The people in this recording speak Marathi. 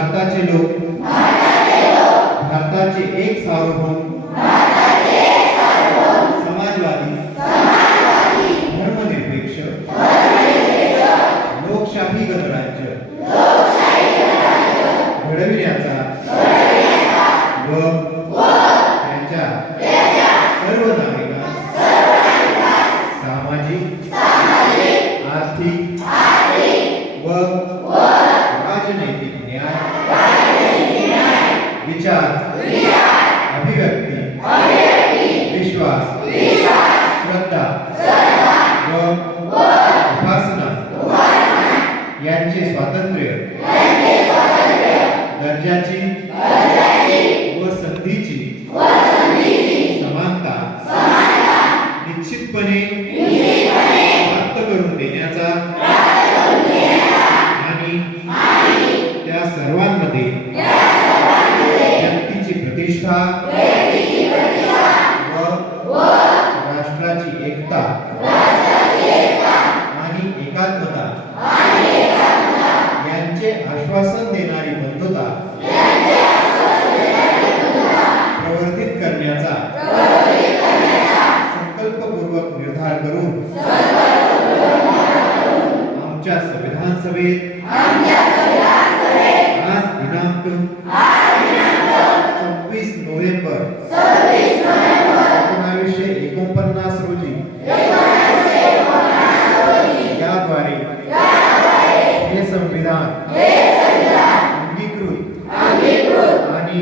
भारताचे लोक भारताचे एक सार्वभौम समाजवादी धर्मनिरपेक्ष लोकशाही गणराज्य घडविण्याचा व त्याच्या सर्व नागरिकांस सामाजिक आर्थिक व राजनैतिक न्याय विचार अभिव्यक्ती विश्वास श्रद्धा व उपासना यांचे स्वातंत्र्य दर्जाची व संधीची समानता निश्चितपणे प्राप्त करून देण्याचा आणि त्या सर्वांमध्ये व्यक्तीची प्रतिष्ठा व राष्ट्राची एकता आणि एकात्मता यांचे आश्वासन देणारी बंधुता प्रवर्धित करण्याचा संकल्पपूर्वक निर्धार करून आमच्या संविधान सभेत आज दिनांक 26 नोव्हेंबर 1949 रोजी याद्वारे हे संविधान अंगीकृत आणि